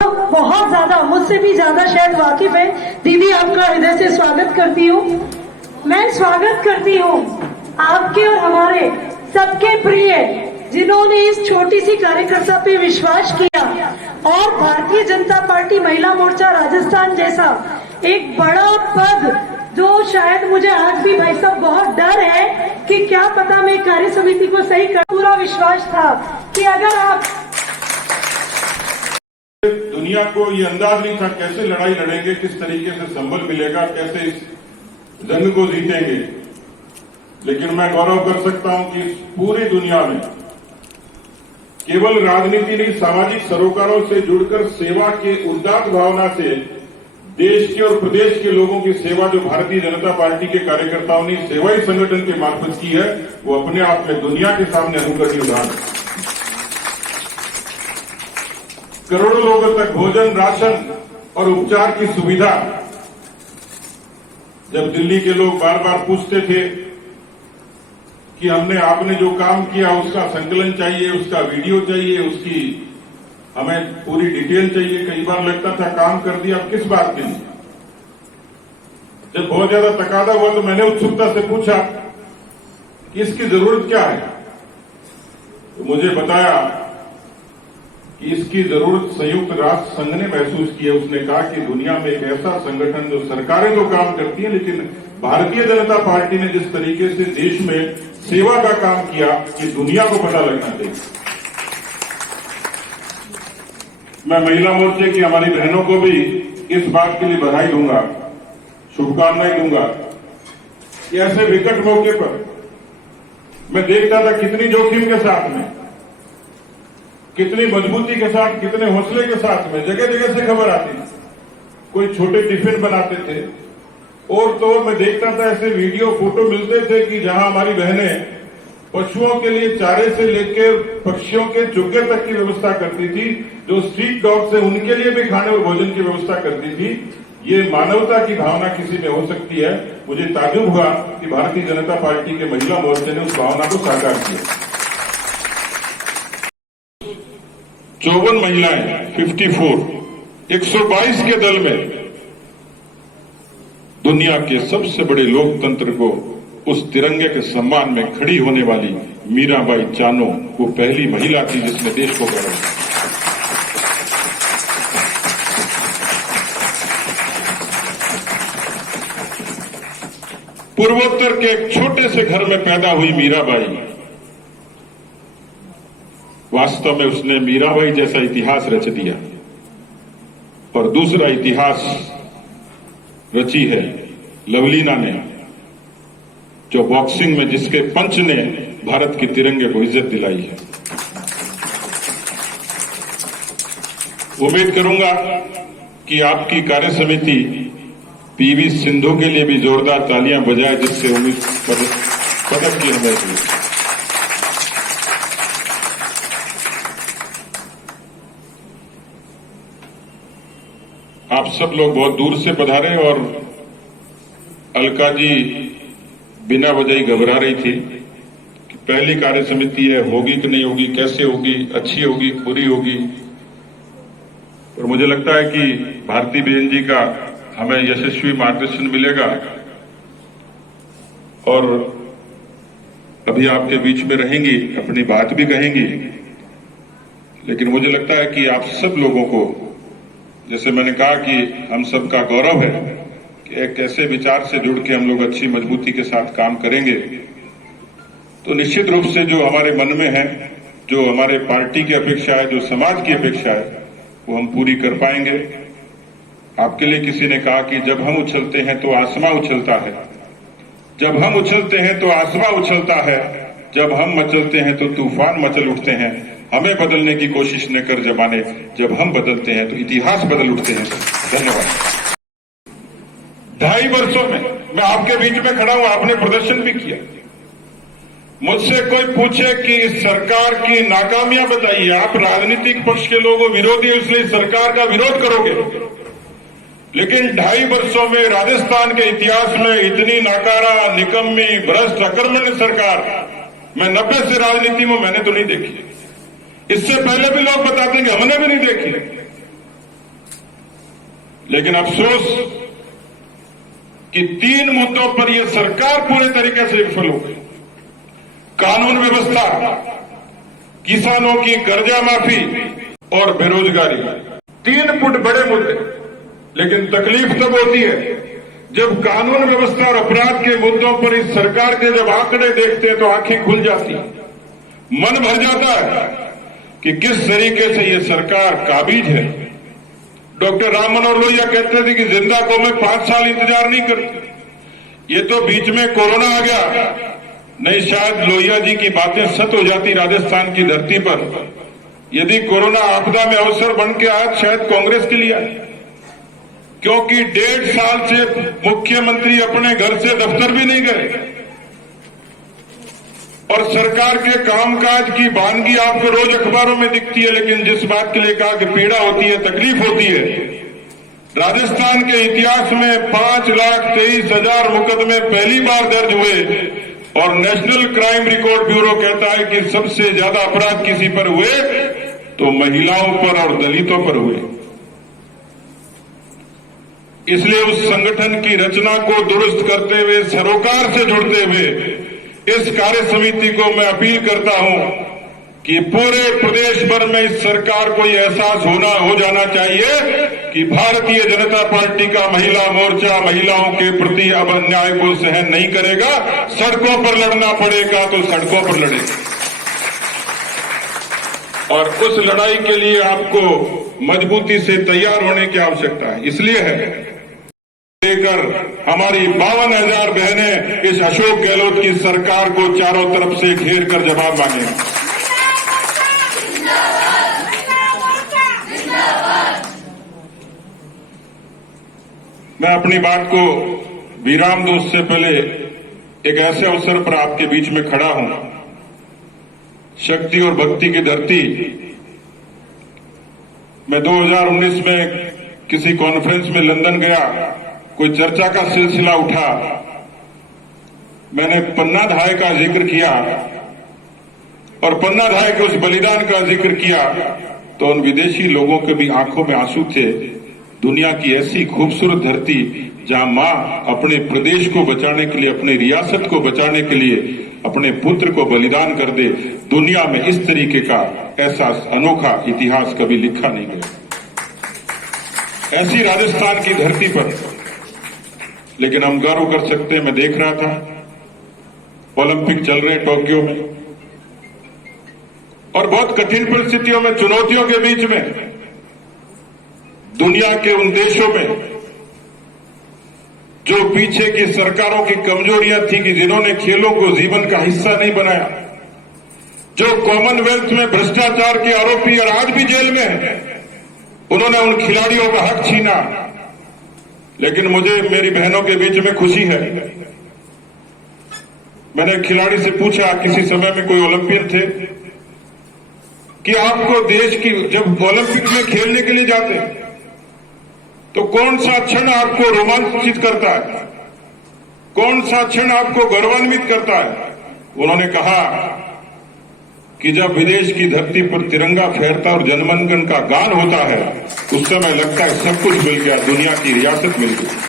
बहुत ज्यादा, मुझसे भी ज्यादा शायद वाकिफ है। दीदी आपका हृदय से स्वागत करती हूँ। मैं स्वागत करती हूँ आपके और हमारे सबके प्रिय, जिन्होंने इस छोटी सी कार्यकर्ता पे विश्वास किया और भारतीय जनता पार्टी महिला मोर्चा राजस्थान जैसा एक बड़ा पद, जो शायद मुझे आज भी भाई साहब बहुत डर है कि क्या पता मैं कार्य समिति को सही कर, पूरा विश्वास था कि अगर आप दुनिया को ये अंदाज नहीं था कैसे लड़ाई लड़ेंगे, किस तरीके से संबल मिलेगा, कैसे इस जंग को जीतेंगे। लेकिन मैं गौरव कर सकता हूं कि इस पूरी दुनिया में केवल राजनीति नहीं, सामाजिक सरोकारों से जुड़कर सेवा के उदात्त भावना से देश के और प्रदेश के लोगों की सेवा जो भारतीय जनता पार्टी के कार्यकर्ताओं ने सेवाई संगठन के मार्फत की है, वो अपने आप में दुनिया के सामने अनुकरणीय उदाहरण है। करोड़ों लोगों तक भोजन, राशन और उपचार की सुविधा। जब दिल्ली के लोग बार बार पूछते थे कि आपने जो काम किया उसका संकलन चाहिए, उसका वीडियो चाहिए, उसकी हमें पूरी डिटेल चाहिए, कई बार लगता था काम कर दिया, अब किस बात के लिए। जब बहुत ज्यादा तकादा हुआ तो मैंने उत्सुकता से पूछा कि इसकी जरूरत क्या है, तो मुझे बताया कि इसकी जरूरत संयुक्त राष्ट्र संघ ने महसूस की है। उसने कहा कि दुनिया में एक ऐसा संगठन, जो सरकारें तो काम करती हैं लेकिन भारतीय जनता पार्टी ने जिस तरीके से देश में सेवा का काम किया, कि दुनिया को पता लगना चाहिए। मैं महिला मोर्चे की हमारी बहनों को भी इस बात के लिए बधाई दूंगा, शुभकामनाएं दूंगा कि ऐसे विकट मौके पर मैं देखता था कितनी जोखिम के साथ में, कितनी मजबूती के साथ, कितने हौसले के साथ में जगह जगह से खबर आती थी। कोई छोटे टिफिन बनाते थे और तो मैं देखता था ऐसे वीडियो फोटो मिलते थे कि जहां हमारी बहनें पशुओं के लिए चारे से लेकर पक्षियों के चुग्गे तक की व्यवस्था करती थी, जो स्ट्रीट डॉग्स है उनके लिए भी खाने और भोजन की व्यवस्था करती थी। ये मानवता की भावना किसी में हो सकती है। मुझे ताज्जुब हुआ कि भारतीय जनता पार्टी के महिला मोर्चे ने उस भावना को साकार किया। 54 महिलाएं, 54, 122 के दल में दुनिया के सबसे बड़े लोकतंत्र को उस तिरंगे के सम्मान में खड़ी होने वाली मीराबाई चानो वो पहली महिला थी जिसने देश को गढ़ा। पूर्वोत्तर के एक छोटे से घर में पैदा हुई मीराबाई, वास्तव में उसने मीराबाई जैसा इतिहास रच दिया। और दूसरा इतिहास रची है लवलीना ने, जो बॉक्सिंग में जिसके पंच ने भारत के तिरंगे को इज्जत दिलाई है। उम्मीद करूंगा कि आपकी कार्य समिति पीवी सिंधु के लिए भी जोरदार तालियां बजाए, जिससे उम्मीद पदक की हमें हुई। आप सब लोग बहुत दूर से पधारे और अलका जी बिना वजह ही घबरा रही थी कि पहली कार्य समिति है, होगी कि नहीं होगी, कैसे होगी, अच्छी होगी, बुरी होगी। और मुझे लगता है कि भारती बहन जी का हमें यशस्वी मार्गदर्शन मिलेगा और अभी आपके बीच में रहेंगी, अपनी बात भी कहेंगी। लेकिन मुझे लगता है कि आप सब लोगों को, जैसे मैंने कहा कि हम सबका गौरव है कि एक ऐसे विचार से जुड़ के हम लोग अच्छी मजबूती के साथ काम करेंगे, तो निश्चित रूप से जो हमारे मन में है, जो हमारे पार्टी की अपेक्षा है, जो समाज की अपेक्षा है, वो हम पूरी कर पाएंगे। आपके लिए किसी ने कहा कि जब हम उछलते हैं तो आसमां उछलता है, जब हम उछलते हैं तो आसमां उछलता है, जब हम मचलते हैं तो तूफान मचल उठते हैं। हमें बदलने की कोशिश न कर जमाने, जब हम बदलते हैं तो इतिहास बदल उठते हैं। धन्यवाद। 2.5 वर्षों में मैं आपके बीच में खड़ा हूं, आपने प्रदर्शन भी किया। मुझसे कोई पूछे कि सरकार की नाकामियां बताइए, आप राजनीतिक पक्ष के लोगों विरोधी, इसलिए सरकार का विरोध करोगे। लेकिन 2.5 वर्षों में राजस्थान के इतिहास में इतनी नाकारा, निकम्मी, भ्रष्ट, अकर्मण्य सरकार मैं 90 से राजनीति में मैंने तो नहीं देखी। इससे पहले भी लोग बताते हैं कि हमने भी नहीं देखी। लेकिन अफसोस कि 3 मुद्दों पर यह सरकार पूरे तरीके से विफल हो गई। कानून व्यवस्था, किसानों की कर्जा माफी और बेरोजगारी, 3 फुट बड़े मुद्दे। लेकिन तकलीफ तब होती है जब कानून व्यवस्था और अपराध के मुद्दों पर इस सरकार के जब आंकड़े देखते हैं तो आंखें खुल जाती, मन भर जाता है कि किस तरीके से ये सरकार काबिज है। डॉक्टर राम मनोहर लोहिया कहते थे कि जिंदा कौमें 5 साल इंतजार नहीं करती। ये तो बीच में कोरोना आ गया, नहीं शायद लोहिया जी की बातें सच हो जाती राजस्थान की धरती पर। यदि कोरोना आपदा में अवसर बन के आया शायद कांग्रेस के लिए, क्योंकि 1.5 साल से मुख्यमंत्री अपने घर से दफ्तर भी नहीं गए और सरकार के कामकाज की वानगी आपको रोज अखबारों में दिखती है। लेकिन जिस बात के लिए कहा कि पीड़ा होती है, तकलीफ होती है, राजस्थान के इतिहास में 5,23,000 मुकदमे पहली बार दर्ज हुए और नेशनल क्राइम रिकॉर्ड ब्यूरो कहता है कि सबसे ज्यादा अपराध किसी पर हुए तो महिलाओं पर और दलितों पर हुए। इसलिए उस संगठन की रचना को दुरुस्त करते हुए, सरोकार से जुड़ते हुए इस कार्य समिति को मैं अपील करता हूं कि पूरे प्रदेश भर में इस सरकार को यह एहसास हो जाना चाहिए कि भारतीय जनता पार्टी का महिला मोर्चा महिलाओं के प्रति अब अन्याय को सहन नहीं करेगा। सड़कों पर लड़ना पड़ेगा तो सड़कों पर लड़ेगा और उस लड़ाई के लिए आपको मजबूती से तैयार होने की आवश्यकता है। इसलिए है लेकर हमारी 52,000 बहनें इस अशोक गहलोत की सरकार को चारों तरफ से घेर कर जवाब मांगे। मैं अपनी बात को विराम दूं उससे पहले एक ऐसे अवसर पर आपके बीच में खड़ा हूं, शक्ति और भक्ति की धरती। मैं 2019 में किसी कॉन्फ्रेंस में लंदन गया, कोई चर्चा का सिलसिला उठा, मैंने पन्ना धाय का जिक्र किया और पन्ना धाय के उस बलिदान का जिक्र किया तो उन विदेशी लोगों के भी आंखों में आंसू थे। दुनिया की ऐसी खूबसूरत धरती जहां मां अपने प्रदेश को बचाने के लिए, अपनी रियासत को बचाने के लिए अपने पुत्र को बलिदान कर दे, दुनिया में इस तरीके का ऐसा अनोखा इतिहास कभी लिखा नहीं गया। ऐसी राजस्थान की धरती पर लेकिन हम गर्व कर सकते हैं। मैं देख रहा था ओलंपिक चल रहे टोक्यो में और बहुत कठिन परिस्थितियों में, चुनौतियों के बीच में दुनिया के उन देशों में जो पीछे की सरकारों की कमजोरियां थी कि जिन्होंने खेलों को जीवन का हिस्सा नहीं बनाया, जो कॉमनवेल्थ में भ्रष्टाचार के आरोपी और आज भी जेल में हैं, उन्होंने उन खिलाड़ियों का हक छीना। लेकिन मुझे मेरी बहनों के बीच में खुशी है। मैंने खिलाड़ी से पूछा, किसी समय में कोई ओलंपियन थे, कि आपको देश की जब ओलंपिक में खेलने के लिए जाते तो कौन सा क्षण आपको रोमांचित करता है, कौन सा क्षण आपको गौरवान्वित करता है? उन्होंने कहा कि जब विदेश की धरती पर तिरंगा फहरता और जनगण का गान होता है उस समय लगता है सब कुछ मिल गया, दुनिया की रियासत मिल गई।